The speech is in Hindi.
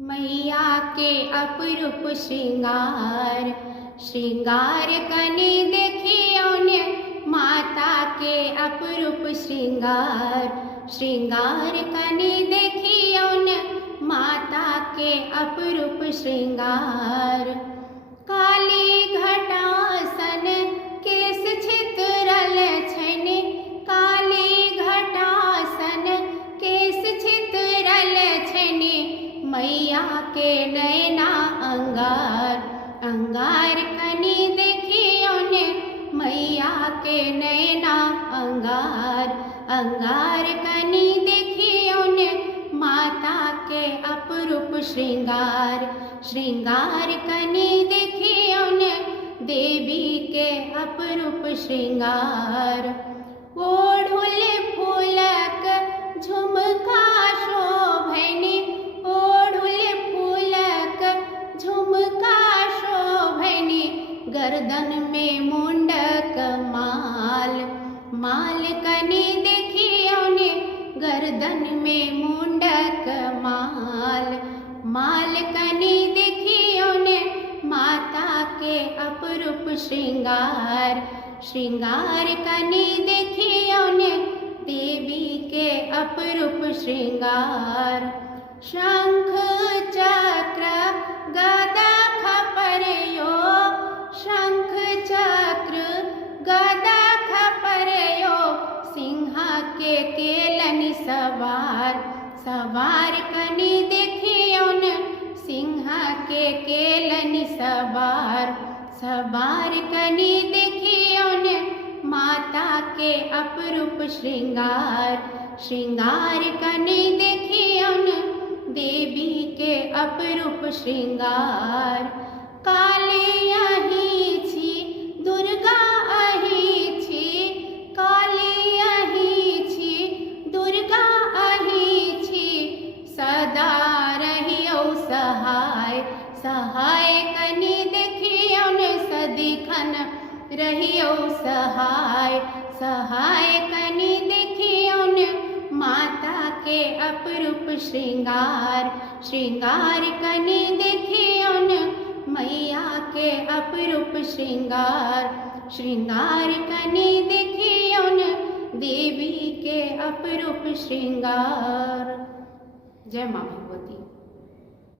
मैया के अपरूप श्रृंगार, श्रृंगार कनि देखियो ने माता के अपरूप श्रृंगार, श्रृंगार कनि देखियो ने माता के अपरूप श्रृंगार। काली घटासन केस छितरल छनि, काली घटासन केस छितरल छनि, मैया के नैना अंगार, अंगार कनि देखियो ने मैया के नैना अंगार, अंगार कनि देखियो ने माता के अपरूप श्रृंगार, श्रृंगार कनि देखियो ने देवी के अपरूप श्रृंगार। ओढ़ुल फूलक झुमका शोभनि, ओढ़ुल फूलक झुमका शोभनि, गर्दन में मुंडक माल, माल कनि देखियो ने गर्दन में मुंडक माल, माल कनि देखियो ने माता के अपरूप श्रृंगार, श्रृंगार कनि देखियो ने देवी के अपरूप श्रृंगार। शंख चक्र गदा खपरयो, शंख चक्र गदा खपरयो, सिंह के केलनि सवार, सवार कनि देखियो ने सिंह के केलनि सवार, सवार कनि देखियो ने माता के अपरूप श्रृंगार, श्रृंगार कनि देखियो ने देवी के अपरूप श्रृंगार। काली अहि छी दुर्गा अहि छी, काली अहि छी दुर्गा अहि छी, सदा रहियो सहाय, सहाय कनि देखियो ने सदिखन रहियो सहाय, सहाय कनि देखियो ने माता के अपरूप श्रृंगार, श्रृंगार कनि देखियो ने मैया के अपरूप श्रृंगार, श्रृंगार कनि देखियो ने देवी के अपरूप श्रृंगार। जय माँ भगवती।